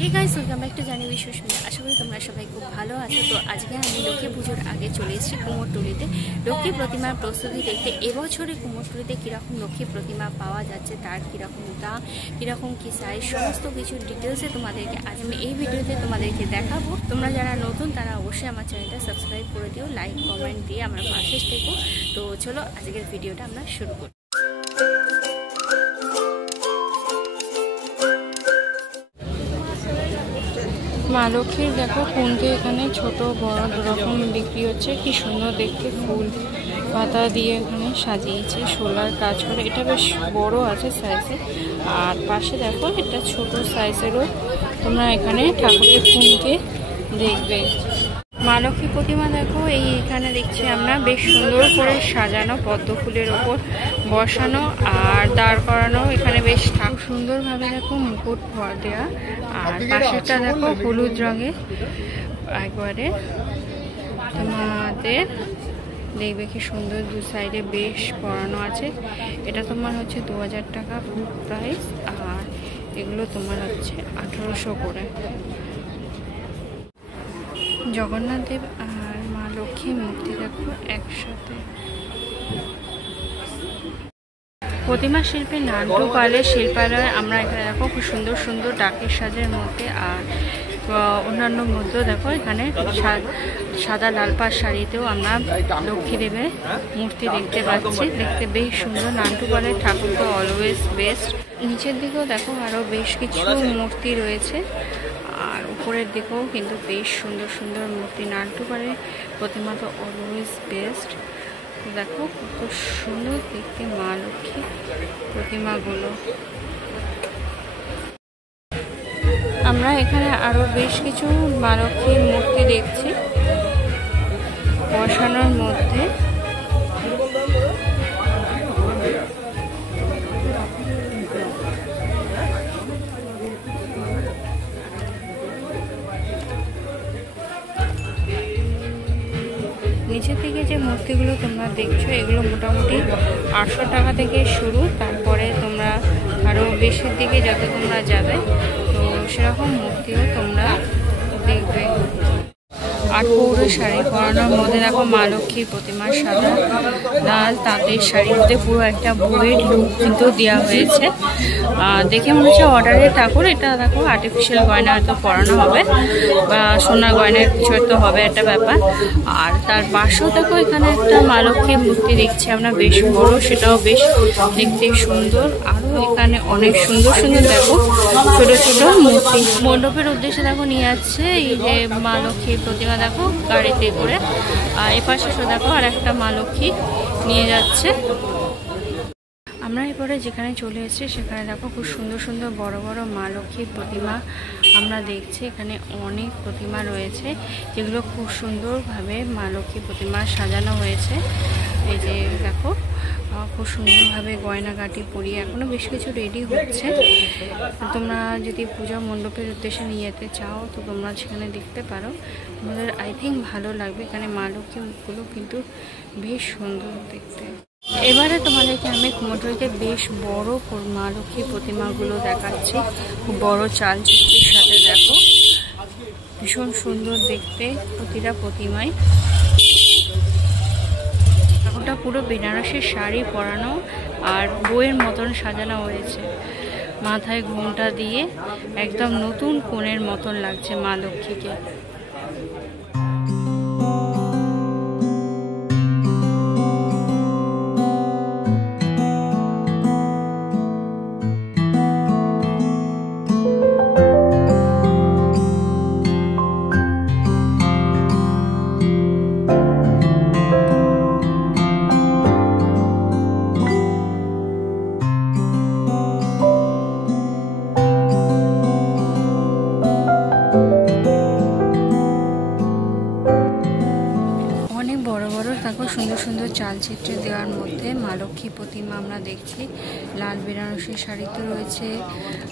Hey guys welcome back to Jani Vishwasundar. आशा करी तुम्हारा सबाई खूब भालो आछो। तो आज के आमी लक्ष्मी पुजोर आगे चले एसेछि कुमोरटुलिते लक्ष्मी प्रतिमार प्रस्तुति देखते। এবছরে কুমোরটুলিতে কিরকম লক্ষ্মী প্রতিমা পাওয়া যাচ্ছে, তার কিরকম দাম, কিরকম কি সাইজ, সমস্ত কিছু ডিটেলসে তোমাদেরকে আজ আমি এই ভিডিওতে তোমাদেরকে দেখাবো। তোমরা যারা নতুন তারা অবশ্যই আমার চ্যানেলটা সাবস্ক্রাইব করে দিও, লাইক কমেন্ট দিয়ে আমার পাশে থেকো। তো চলো আজকের ভিডিওটা আমরা শুরু করি। মা লক্ষ্মীর দেখো কুঞ্জে এখানে ছোট বড় রকম বিক্রি হচ্ছে। কি সুন্দর দেখতে, ফুল পাতা দিয়ে এখানে সাজিয়েছে, শোলার কাজ করে। এটা বেশ বড় আছে সাইজে, আর পাশে দেখো এটা ছোট সাইজেরও তোমরা এখানে ঠাকুরের কুঞ্জে দেখবে। মা লক্ষ্মী প্রতিমা দেখো এইখানে দেখছি আমরা বেশ সুন্দর করে সাজানো, পদ্ম ফুলের ওপর বসানো আর দাঁড় করানো। এখানে বেশ সুন্দরভাবে দেখো মুকুট দেওয়া, আর পাশেরটা দেখো হলুদ রঙের একবারে তোমাদের দেখবে কি সুন্দর, দু সাইডে বেশ পরানো আছে। এটা তোমার হচ্ছে 2000 টাকা ফুল প্রাইস, আর এগুলো তোমার হচ্ছে 1800 করে। জগন্নাথ দেব আর মা লক্ষ্মী মূর্তি দেখো একসাথে। প্রতিমা শিল্পী নান্টু পালের শিল্পালয় আমরা এখানে দেখো খুব সুন্দর সুন্দর ডাকের সাজের মধ্যে আর অন্যান্য মধ্যেও দেখো এখানে সাদা লাল পাড় শাড়িতেও আমরা লক্ষ্মী দেবের মূর্তি দেখতে পাচ্ছি। দেখতে বেশ সুন্দর। নান্টু পালের ঠাকুর তো অলওয়েজ বেস্ট। নিচের দিকেও দেখো আরও বেশ কিছু মূর্তি রয়েছে, আর উপরের দিকেও কিন্তু বেশ সুন্দর সুন্দর মূর্তি। নান্টু পালের প্রতিমা তো অলওয়েজ বেস্ট। দেখো কত সুন্দর দেখতে মা লক্ষ্মী প্রতিমাগুলো। আমরা এখানে আরো বেশ কিছু মা লক্ষ্মীর মূর্তি দেখছি বসানোর মধ্যে। নিচের দিকে যে মূর্তিগুলো তোমরা দেখছো এগুলো মোটামুটি 800 টাকা থেকে শুরু, তারপরে তোমরা আরও বেশির দিকে যত তোমরা যাবে তো সেরকম মূর্তিও তোমরা দেখবে। আর পৌর শাড়ি পরানোর মধ্যে দেখো মা লক্ষ্মীর প্রতিমার সাদা লাল তাঁতের শাড়িতে পুরো একটা বইয়ের লুক কিন্তু দেওয়া হয়েছে। দেখে মনে হচ্ছে অর্ডারের ঠাকুর। এটা দেখো আর্টিফিশিয়াল গয়না হয়তো পরানো হবে বা সোনার গয়নার কিছু হয়তো হবে একটা ব্যাপার। আর তার পাশেও দেখো এখানে একটা মা লক্ষ্মীর মূর্তি দেখছি আমরা, বেশ বড়, সেটাও বেশ দেখতে সুন্দর। আরও এখানে অনেক সুন্দর সুন্দর দেখো ছোট ছোট মূর্তি মণ্ডপের উদ্দেশ্যে দেখো নিয়ে যাচ্ছে। এই যে মা লক্ষ্মীর প্রতিমা দেখো গাড়িতে করে, আর এ পাশে দেখো আর একটা মা লক্ষ্মী নিয়ে যাচ্ছে। আমরা এরপরে যেখানে চলে এসেছি সেখানে দেখো খুব সুন্দর সুন্দর বড় বড় মা লক্ষ্মীর প্রতিমা আমরা দেখছি। এখানে অনেক প্রতিমা রয়েছে যেগুলো খুব সুন্দরভাবে মা লক্ষ্মী প্রতিমা সাজানো হয়েছে। এই যে দেখো খুব সুন্দরভাবে গয়নাগাটি পরিয়ে এখনও বেশ কিছু রেডি হচ্ছে। তোমরা যদি পূজা মণ্ডপের উদ্দেশ্যে নিয়ে যেতে চাও তো তোমরা সেখানে দেখতে পারো, তোমাদের আই থিঙ্ক ভালো লাগবে। এখানে মা লক্ষ্মী মুখগুলো কিন্তু বেশ সুন্দর দেখতে। এবারে তোমাদেরকে আমি কুমোরটুলিতে বেশ বড় মা লক্ষ্মী প্রতিমাগুলো দেখাচ্ছি, খুব বড় চালচিত্রের সাথে দেখো ভীষণ সুন্দর দেখতে প্রতিটা প্রতিমায়। ওটা পুরো বেনারসের শাড়ি পরানো আর বইয়ের মতন সাজানো হয়েছে। মাথায় ঘোমটা দিয়ে একদম নতুন কোণের মতন লাগছে মা লক্ষ্মীকে। সুন্দর সুন্দর চালচিত্রে দেওয়ার মধ্যে মা লক্ষ্মী প্রতিমা আমরা দেখছি। লাল বেনারসি শাড়ি তো রয়েছে,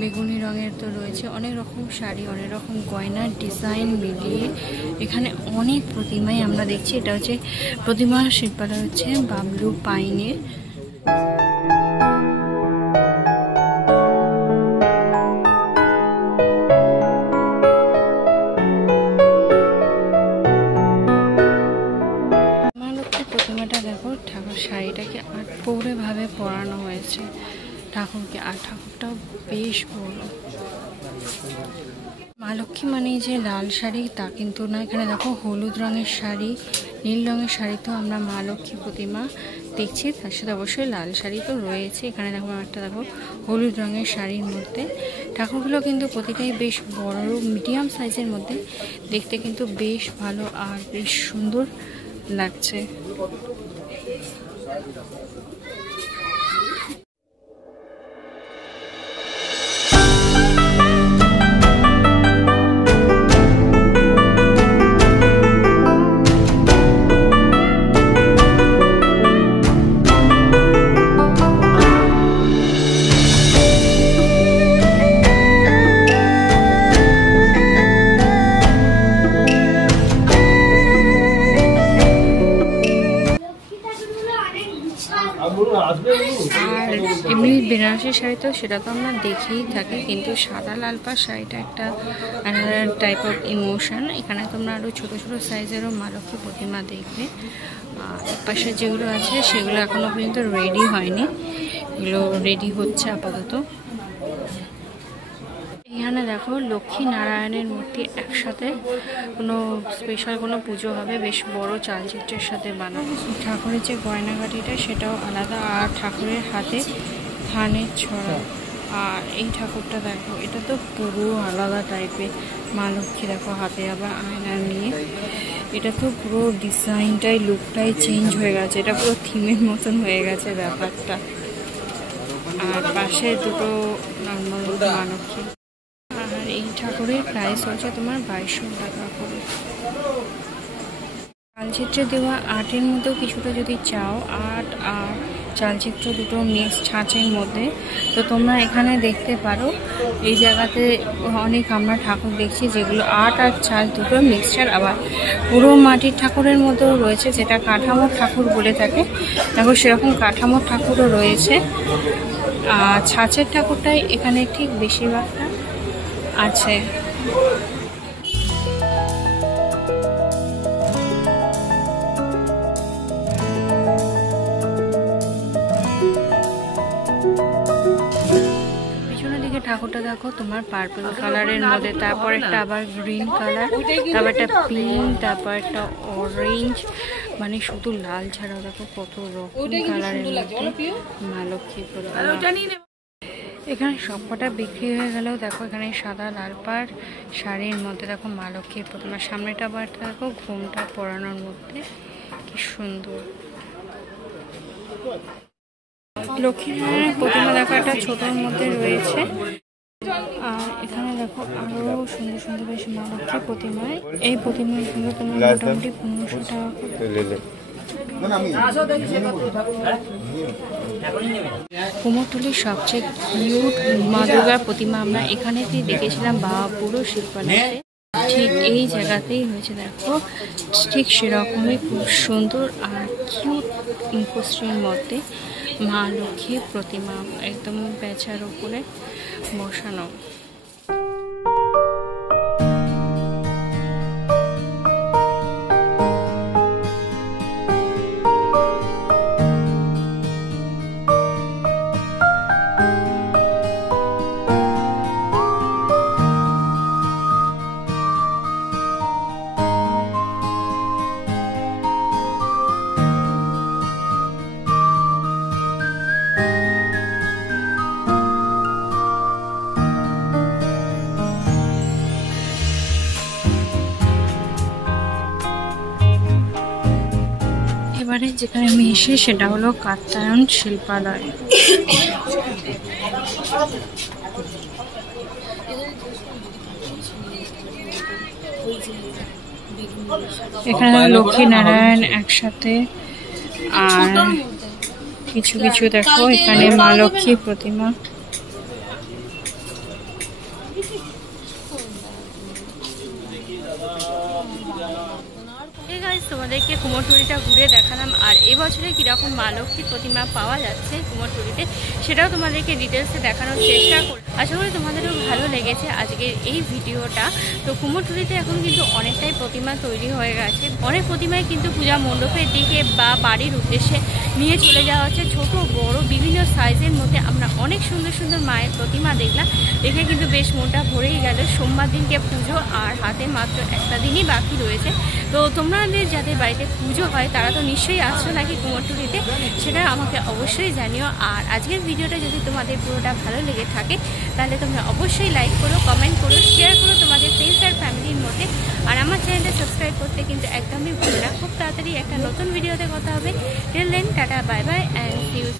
বেগুনি রঙের তো রয়েছে, অনেক রকম শাড়ি, অনেক রকম গয়নার ডিজাইন মিলিয়ে এখানে অনেক প্রতিমাই আমরা দেখছি। এটা হচ্ছে প্রতিমা শিল্পালয় হচ্ছে বাবলু পাইনের। ঠাকুরকে, আর ঠাকুরটাও বেশ বড়। মা লক্ষ্মী মানে যে লাল শাড়ি তা কিন্তু না, এখানে দেখো হলুদ রঙের শাড়ি, নীল রঙের শাড়ি, তো আমরা মা লক্ষ্মী প্রতিমা দেখছি, তার সাথে অবশ্যই লাল শাড়ি তো রয়েছে। এখানে দেখো একটা দেখো হলুদ রঙের শাড়ির মধ্যে ঠাকুরগুলো কিন্তু প্রতিটাই বেশ বড় মিডিয়াম সাইজের মধ্যে, দেখতে কিন্তু বেশ ভালো আর বেশ সুন্দর লাগছে। আর এমনি বেনারসি শাড়ি তো সেটা তো আমরা দেখেই থাকি, কিন্তু সাদা লাল পাড় শাড়িটা একটা আলাদা টাইপ অফ ইমোশন। এখানে তোমরা আরও ছোটো ছোটো সাইজেরও মা লক্ষ্মী প্রতিমা দেখবে। আর পাশে যেগুলো আছে সেগুলো এখনও পর্যন্ত রেডি হয়নি, এগুলো রেডি হচ্ছে আপাতত। এখানে দেখো লক্ষ্মী নারায়ণের মূর্তি একসাথে, কোনো স্পেশাল কোনো পুজো হবে, বেশ বড় চালচিত্রের সাথে বানানো। ঠাকুরের যে গয়নাগাটিটা সেটাও আলাদা, আর ঠাকুরের হাতে ধানের ছড়া। আর এই ঠাকুরটা দেখো, এটা তো পুরো আলাদা টাইপের। মা লক্ষ্মী দেখো হাতে আবার আয়না নিয়ে, এটা তো পুরো ডিজাইনটাই লুকটাই চেঞ্জ হয়ে গেছে, এটা পুরো থিমের মতন হয়ে গেছে ব্যাপারটা। আর পাশে দুটো নর্মাল মা লক্ষ্মী। আর এই ঠাকুরের প্রাইস হচ্ছে তোমার 2200 টাকা করে। চালচিত্রে দেওয়া আর্টের মধ্যেও কিছুটা যদি চাও, আর্ট আর চালচিত্র দুটো মিক্স ছাঁচের মধ্যে, তো তোমরা এখানে দেখতে পারো। এই জায়গাতে অনেক আমরা ঠাকুর দেখছি যেগুলো আর্ট আর চাল দুটো মিক্সচার, আবার পুরো মাটির ঠাকুরের মধ্যেও রয়েছে, যেটা কাঠামোর ঠাকুর বলে থাকে। দেখো সেরকম কাঠামোর ঠাকুরও রয়েছে। আর ছাঁচের ঠাকুরটাই এখানে ঠিক বেশিরভাগটা আছে। পিছনের দিকে ঠাকুরটা দেখো তোমার পার্পল কালারের মধ্যে, তারপর একটা আবার গ্রিন কালার, তারপর একটা পিঙ্ক, তারপর একটা অরেঞ্জ, মানে শুধু লাল ছাড়াও দেখো কত রকম কালারের মধ্যে মা লক্ষ্মী প্রতিমা। এখানে সবকটা বিক্রি হয়ে গেলেও দেখো এখানে সাদা লাল পাড় শাড়ির মধ্যে দেখো মা লক্ষ্মীর প্রতিমা, সামনেটা আবার দেখো ঘুমটা পরানোর মধ্যে, কি সুন্দর। লক্ষ্মীনারায়ণের প্রতিমা দেখো একটা ছোটোর মধ্যে রয়েছে। আর এখানে দেখো আরো সুন্দর সুন্দর বেশ মা লক্ষ্মীর প্রতিমায়, এই প্রতিমাগুলো তোমার মোটামুটি 1500 টাকা করে। কুমোরটুলির সবচেয়ে কিউট মা দুর্গার প্রতিমা আমরা এখানেতেই দেখেছিলাম বাবাপুরো শিল্পালয়ে, ঠিক এই জায়গাতেই হয়েছে। দেখো ঠিক সেরকমই খুব সুন্দর আর কিউট ইনকোস্ট্রির মধ্যে মা লক্ষ্মীর প্রতিমা একদম বেচার উপরে বসানো। এবারে যেখানে আমি এসে সেটা হলো কাত্যায়ন শিল্পালয়। এখানে লক্ষ্মী নারায়ণ একসাথে, আর কিছু কিছু দেখো এখানে মা লক্ষ্মী প্রতিমা। তোমাদেরকে কুমোরটুলিটা ঘুরে দেখালাম, আর এবছরে কীরকম মা লক্ষ্মী প্রতিমা পাওয়া যাচ্ছে কুমোরটুলিতে সেটাও তোমাদেরকে ডিটেলসে দেখানোর চেষ্টা করি। আশা করি তোমাদেরও ভালো লেগেছে আজকের এই ভিডিওটা। তো কুমোরটুলিতে এখন কিন্তু অনেকটাই প্রতিমা তৈরি হয়ে গেছে, অনেক প্রতিমায় কিন্তু পূজা মণ্ডপের দিকে বা বাড়ির উদ্দেশ্যে নিয়ে চলে যাওয়া হচ্ছে, ছোট বড় বিভিন্ন সাইজের মধ্যে আমরা অনেক সুন্দর সুন্দর মায়ের প্রতিমা দেখলাম, দেখে কিন্তু বেশ মনটা ভরেই গেল। সোমবার দিনকে পুজো আর হাতে মাত্র একটা দিনই বাকি রয়েছে। তো তোমাদের যাদের বাড়িতে পুজো হয় তারা তো নিশ্চয়ই আসছো নাকি কুমোরটুলিতে, সেটা আমাকে অবশ্যই জানিও। আর আজকের ভিডিওটা যদি তোমাদের পুরোটা ভালো লেগে থাকে তাহলে তোমরা অবশ্যই লাইক করো, কমেন্ট করো, শেয়ার করো তোমাদের ফ্রেন্ডস আর ফ্যামিলির মধ্যে। আর আমার চ্যানেলটা সাবস্ক্রাইব করতে কিন্তু একদমই ভুলো না। খুব তাড়াতাড়ি একটা নতুন ভিডিওতে কথা হবে। Till then tata, bye bye and see you.